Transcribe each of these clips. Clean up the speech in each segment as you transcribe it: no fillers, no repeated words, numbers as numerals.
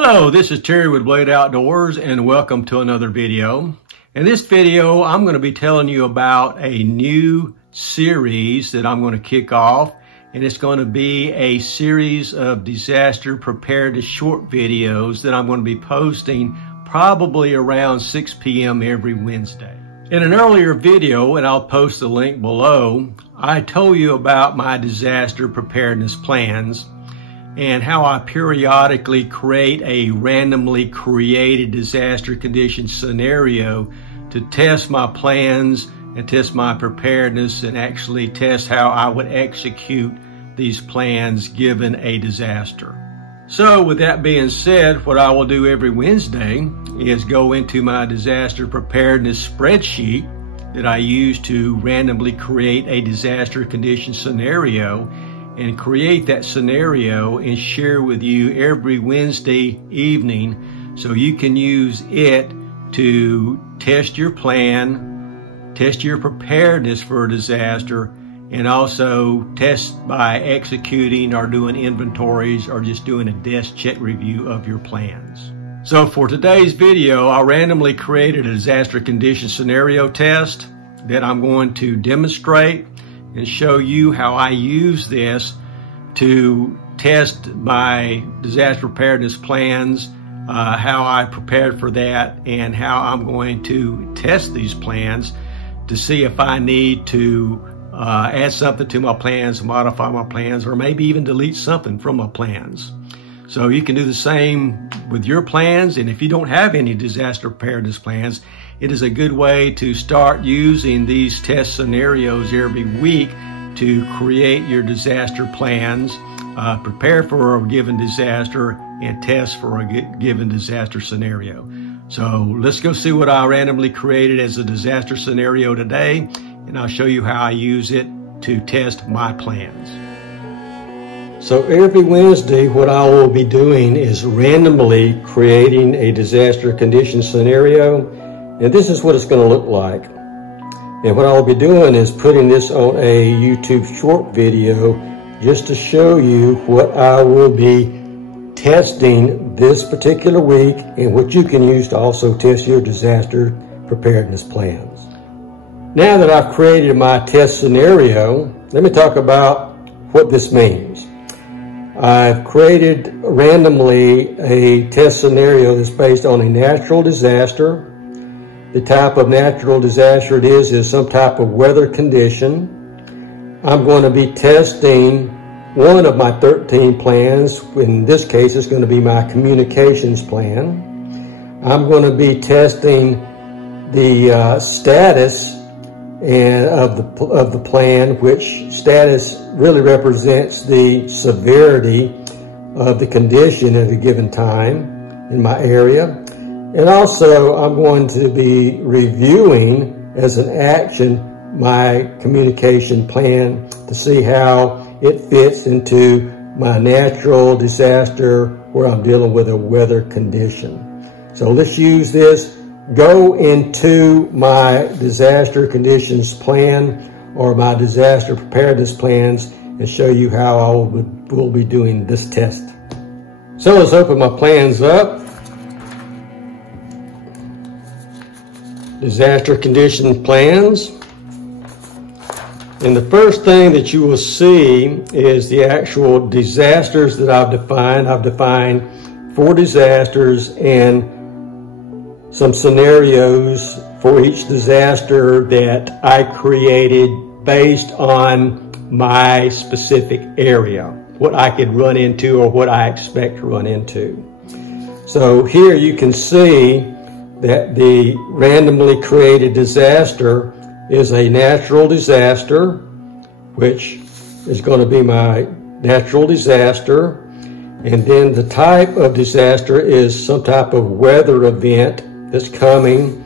Hello, this is Terry with Blade Outdoors and welcome to another video. In this video, I'm going to be telling you about a new series that I'm going to kick off, and it's going to be a series of disaster preparedness short videos that I'm going to be posting probably around 6 p.m. every Wednesday. In an earlier video, and I'll post the link below, I told you about my disaster preparedness plans and how I periodically create a randomly created disaster condition scenario to test my plans and test my preparedness and actually test how I would execute these plans given a disaster. So with that being said, what I will do every Wednesday is go into my disaster preparedness spreadsheet that I use to randomly create a disaster condition scenario and create that scenario and share with you every Wednesday evening so you can use it to test your plan, test your preparedness for a disaster, and also test by executing or doing inventories or just doing a desk check review of your plans. So for today's video, I randomly created a disaster condition scenario test that I'm going to demonstrate and show you how I use this to test my disaster preparedness plans, how I prepared for that, and how I'm going to test these plans to see if I need to add something to my plans, modify my plans, or maybe even delete something from my plans. So you can do the same with your plans, and if you don't have any disaster preparedness plans, it is a good way to start using these test scenarios every week to create your disaster plans, prepare for a given disaster, and test for a given disaster scenario. So let's go see what I randomly created as a disaster scenario today, and I'll show you how I use it to test my plans. So every Wednesday, what I will be doing is randomly creating a disaster condition scenario, and this is what it's going to look like. And what I'll be doing is putting this on a YouTube short video just to show you what I will be testing this particular week and what you can use to also test your disaster preparedness plans. Now that I've created my test scenario, let me talk about what this means. I've created randomly a test scenario that's based on a natural disaster. The type of natural disaster it is some type of weather condition. I'm going to be testing one of my 13 plans. In this case, it's going to be my communications plan. I'm going to be testing the status of the plan, which status really represents the severity of the condition at a given time in my area. And also, I'm going to be reviewing as an action my communication plan to see how it fits into my natural disaster where I'm dealing with a weather condition. So let's use this. Go into my disaster conditions plan or my disaster preparedness plans and show you how I will be doing this test. So let's open my plans up. Disaster condition plans. And the first thing that you will see is the actual disasters that I've defined. I've defined 4 disasters and some scenarios for each disaster that I created based on my specific area, what I could run into or what I expect to run into. So here you can see that the randomly created disaster is a natural disaster, which is going to be my natural disaster. And then the type of disaster is some type of weather event that's coming.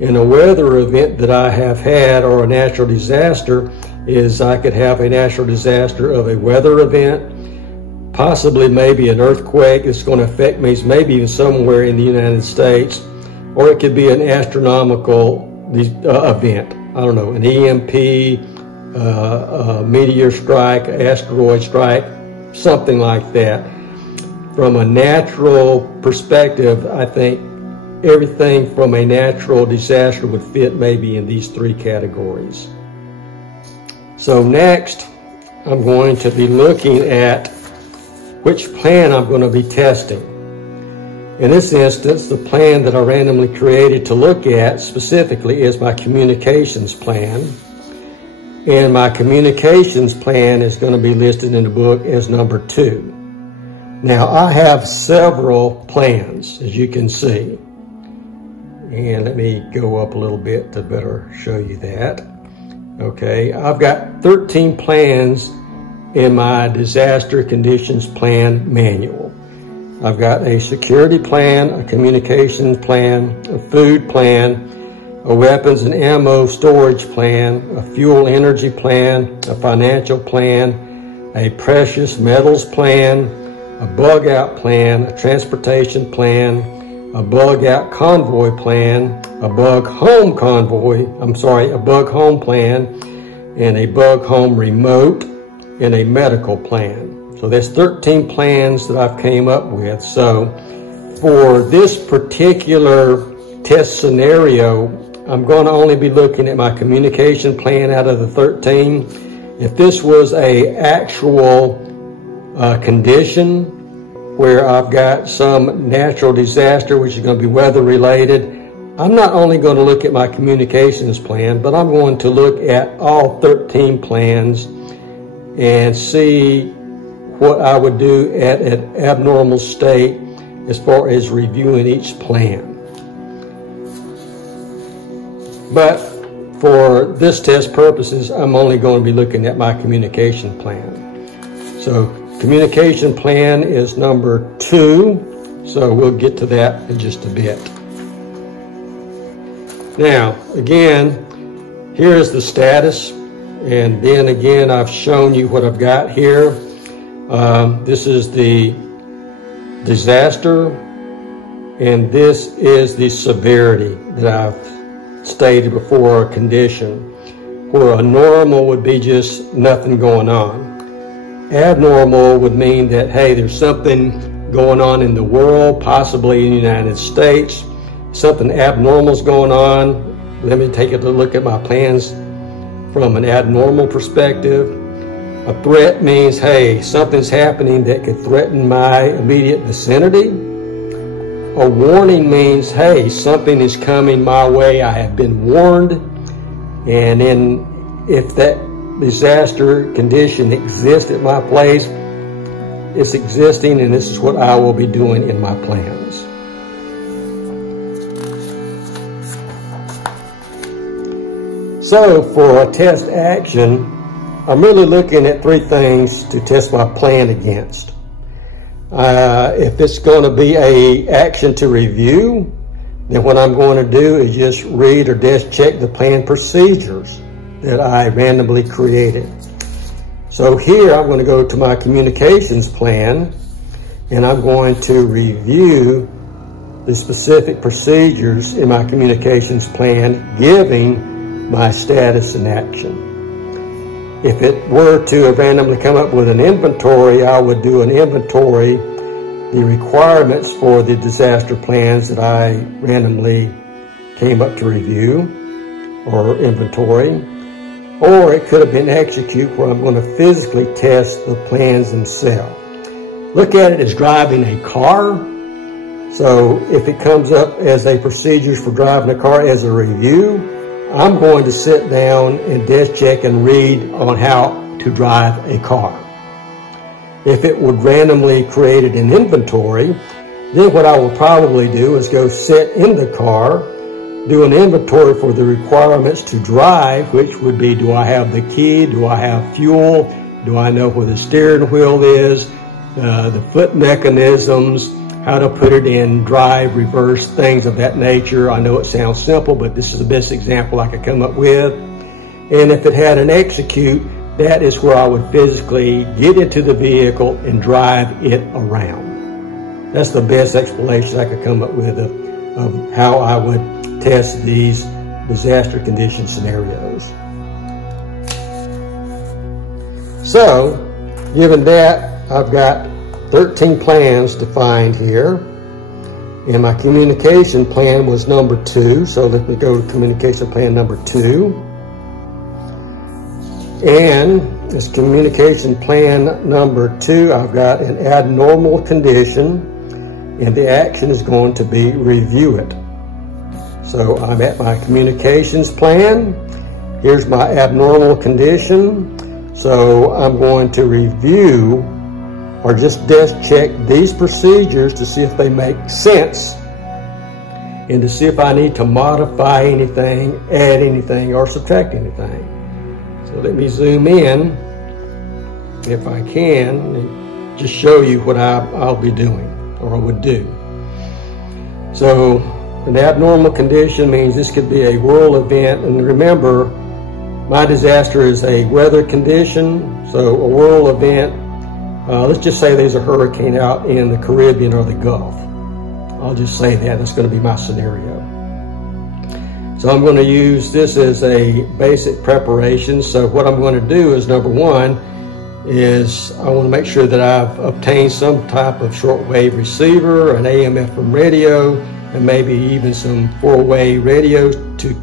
And a weather event that I have had or a natural disaster is I could have a natural disaster of a weather event, possibly maybe an earthquake that's going to affect me, maybe even somewhere in the United States, or it could be an astronomical event. I don't know, an EMP, a meteor strike, asteroid strike, something like that. from a natural perspective, I think everything from a natural disaster would fit maybe in these three categories. So next, I'm going to be looking at which plan I'm going to be testing. In this instance, the plan that I randomly created to look at specifically is my communications plan. And my communications plan is going to be listed in the book as number 2. Now, I have several plans, as you can see. And let me go up a little bit to better show you that. Okay, I've got 13 plans in my disaster conditions plan manual. I've got a security plan, a communications plan, a food plan, a weapons and ammo storage plan, a fuel energy plan, a financial plan, a precious metals plan, a bug out plan, a transportation plan, a bug out convoy plan, a bug home plan, and a bug home remote, and a medical plan. So that's 13 plans that I've came up with. So for this particular test scenario, I'm going to only be looking at my communication plan out of the 13. If this was a actual condition where I've got some natural disaster, which is going to be weather related, I'm not only going to look at my communications plan, but I'm going to look at all 13 plans and see what I would do at an abnormal state as far as reviewing each plan. But for this test purposes, I'm only going to be looking at my communication plan. So communication plan is number 2. So we'll get to that in just a bit. Now, again, here's the status. And then again, I've shown you what I've got here. This is the disaster, and this is the severity that I've stated before, a condition, where a normal would be just nothing going on. Abnormal would mean that, hey, there's something going on in the world, possibly in the United States, something abnormal is going on. Let me take a look at my plans from an abnormal perspective. A threat means, hey, something's happening that could threaten my immediate vicinity. A warning means, hey, something is coming my way. I have been warned. And then if that disaster condition exists at my place, it's existing, and this is what I will be doing in my plans. So for a test action, I'm really looking at 3 things to test my plan against. If it's going to be a action to review, then what I'm going to do is just read or desk check the plan procedures that I randomly created. So here I'm going to go to my communications plan, and I'm going to review the specific procedures in my communications plan, giving my status and action. If it were to have randomly come up with an inventory, I would do an inventory, the requirements for the disaster plans that I randomly came up to review, or inventory. Or it could have been execute, where I'm going to physically test the plans themselves. Look at it as driving a car. So if it comes up as a procedures for driving a car as a review, I'm going to sit down and desk check and read on how to drive a car. If it would randomly create an inventory, then what I will probably do is go sit in the car, do an inventory for the requirements to drive, which would be, do I have the key? Do I have fuel? Do I know where the steering wheel is? The foot mechanisms, how to put it in drive, reverse, things of that nature. I know it sounds simple, but this is the best example I could come up with. And if it had an execute, that is where I would physically get into the vehicle and drive it around. That's the best explanation I could come up with of how I would test these disaster condition scenarios. So, given that, I've got 13 plans defined here. And my communication plan was number 2. So let me go to communication plan number 2. And this communication plan number 2, I've got an abnormal condition, and the action is going to be review it. So I'm at my communications plan. Here's my abnormal condition. So I'm going to review or just desk check these procedures to see if they make sense and to see if I need to modify anything, add anything, or subtract anything. So let me zoom in, if I can, and just show you what I'll be doing or I would do. So an abnormal condition means this could be a world event, and remember, my disaster is a weather condition, so a world event. Let's just say there's a hurricane out in the Caribbean or the Gulf. I'll just say that. That's going to be my scenario. So I'm going to use this as a basic preparation. So what I'm going to do is, number 1, is I want to make sure that I've obtained some type of shortwave receiver, an AM/FM radio, and maybe even some 4-way radios to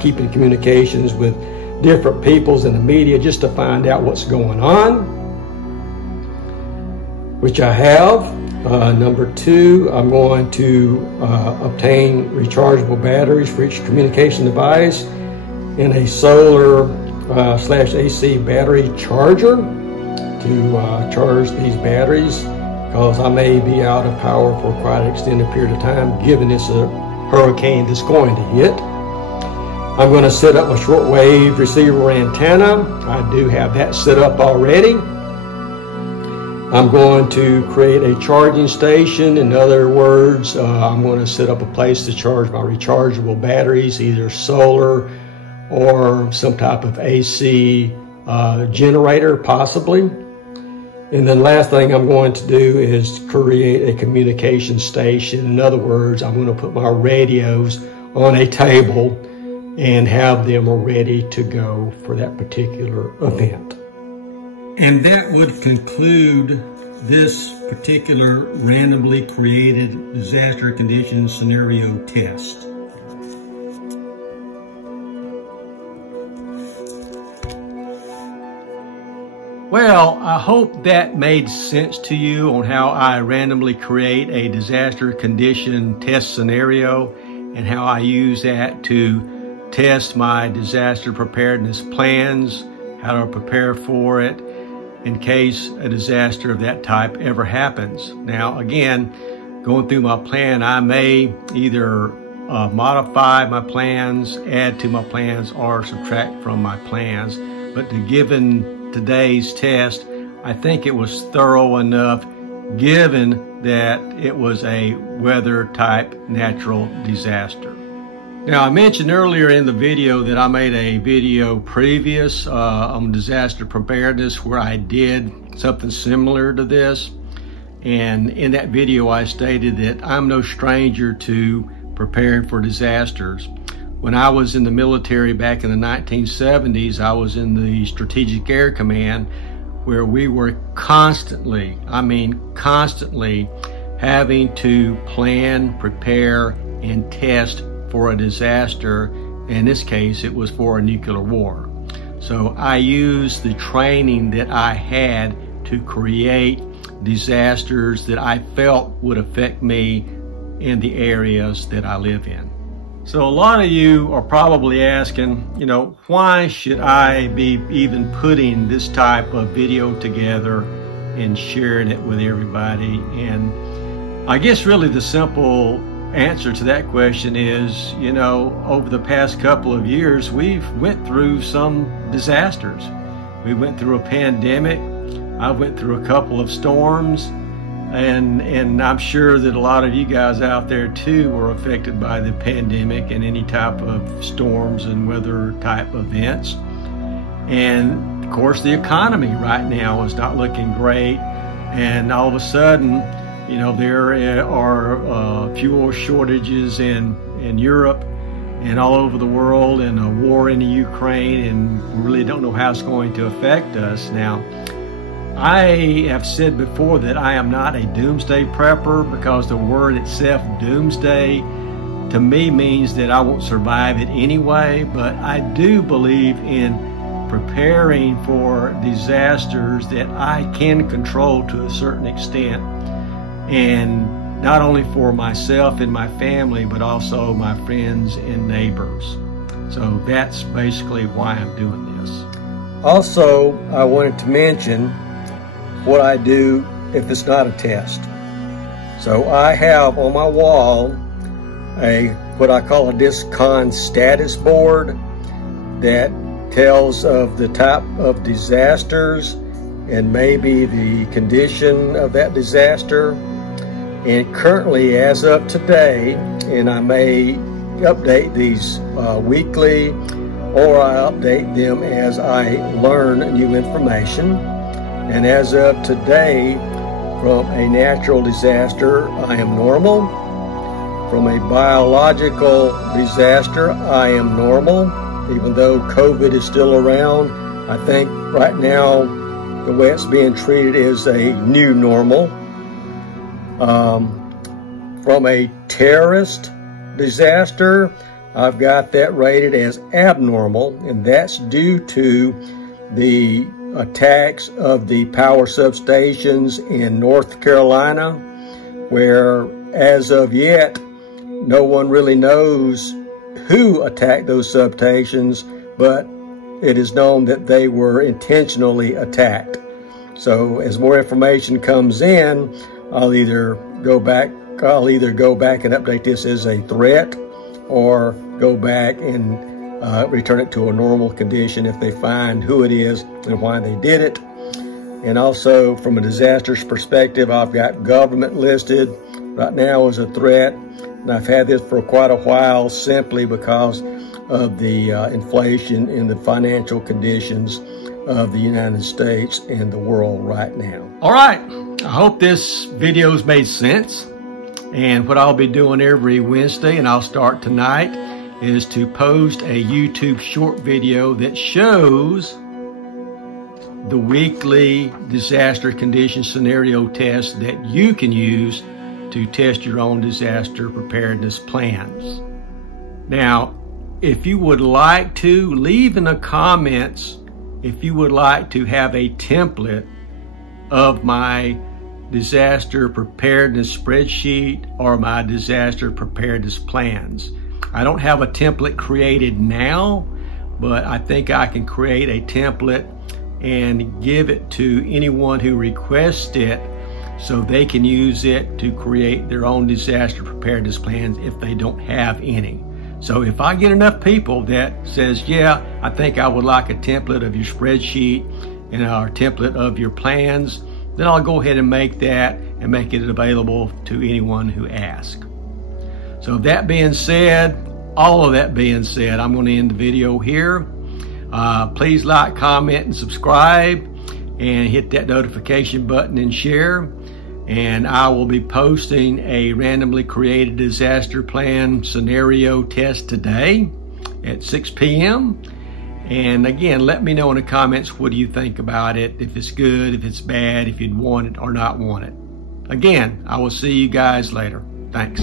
keep in communications with different peoples in the media just to find out what's going on, which I have. Number 2, I'm going to obtain rechargeable batteries for each communication device and a solar / AC battery charger to charge these batteries, because I may be out of power for quite an extended period of time given this a hurricane that's going to hit. I'm going to set up a shortwave receiver antenna. I do have that set up already. I'm going to create a charging station. In other words, I'm going to set up a place to charge my rechargeable batteries, either solar or some type of AC generator, possibly. And then last thing I'm going to do is create a communication station. In other words, I'm going to put my radios on a table and have them ready to go for that particular event. And that would conclude this particular randomly created disaster condition scenario test. Well, I hope that made sense to you on how I randomly create a disaster condition test scenario and how I use that to test my disaster preparedness plans, how to prepare for it in case a disaster of that type ever happens. Now, again, going through my plan, I may either modify my plans, add to my plans, or subtract from my plans. But given today's test, I think it was thorough enough given that it was a weather type natural disaster. Now, I mentioned earlier in the video that I made a video previous on disaster preparedness where I did something similar to this. And in that video, I stated that I'm no stranger to preparing for disasters. When I was in the military back in the 1970s, I was in the Strategic Air Command, where we were constantly, I mean constantly, having to plan, prepare, and test for a disaster. In this case, it was for a nuclear war. So I used the training that I had to create disasters that I felt would affect me in the areas that I live in. So a lot of you are probably asking, you know, why should I be even putting this type of video together and sharing it with everybody? And I guess really the simple answer to that question is, you know, over the past couple of years, we've went through some disasters. We went through a pandemic. I went through a couple of storms. And I'm sure that a lot of you guys out there too were affected by the pandemic and any type of storms and weather type events. And of course, the economy right now is not looking great. And all of a sudden, you know, there are fuel shortages in Europe and all over the world, and a war in the Ukraine, and we really don't know how it's going to affect us. Now, I have said before that I am not a doomsday prepper because the word itself, doomsday, to me means that I won't survive it anyway, but I do believe in preparing for disasters that I can control to a certain extent, and not only for myself and my family, but also my friends and neighbors. So that's basically why I'm doing this. Also, I wanted to mention what I do if it's not a test. So I have on my wall what I call a DISCON status board that tells of the type of disasters and maybe the condition of that disaster. And currently, as of today, and I may update these weekly, or I update them as I learn new information. And as of today, from a natural disaster, I am normal. From a biological disaster, I am normal. Even though COVID is still around, I think right now the way it's being treated is a new normal. From a terrorist disaster, I've got that rated as abnormal, and that's due to the attacks of the power substations in North Carolina, where as of yet, no one really knows who attacked those substations, but it is known that they were intentionally attacked. So as more information comes in, I'll either go back and update this as a threat, or go back and return it to a normal condition if they find who it is and why they did it. And also from a disasters perspective, I've got government listed right now as a threat. And I've had this for quite a while simply because of the inflation and the financial conditions of the United States and the world right now. All right, I hope this video's made sense. And what I'll be doing every Wednesday, and I'll start tonight, is to post a YouTube short video that shows the weekly disaster condition scenario test that you can use to test your own disaster preparedness plans. Now, if you would like to, leave in the comments if you would like to have a template of my disaster preparedness spreadsheet or my disaster preparedness plans. I don't have a template created now, but I think I can create a template and give it to anyone who requests it so they can use it to create their own disaster preparedness plans if they don't have any. So if I get enough people that says, yeah, I think I would like a template of your spreadsheet and our template of your plans, then I'll go ahead and make that and make it available to anyone who asks. So that being said, all of that being said, I'm going to end the video here. Please like, comment, and subscribe, and hit that notification button and share. And I will be posting a randomly created disaster plan scenario test today at 6 p.m. And again, let me know in the comments, what do you think about it? If it's good, if it's bad, if you'd want it or not want it. Again, I will see you guys later. Thanks.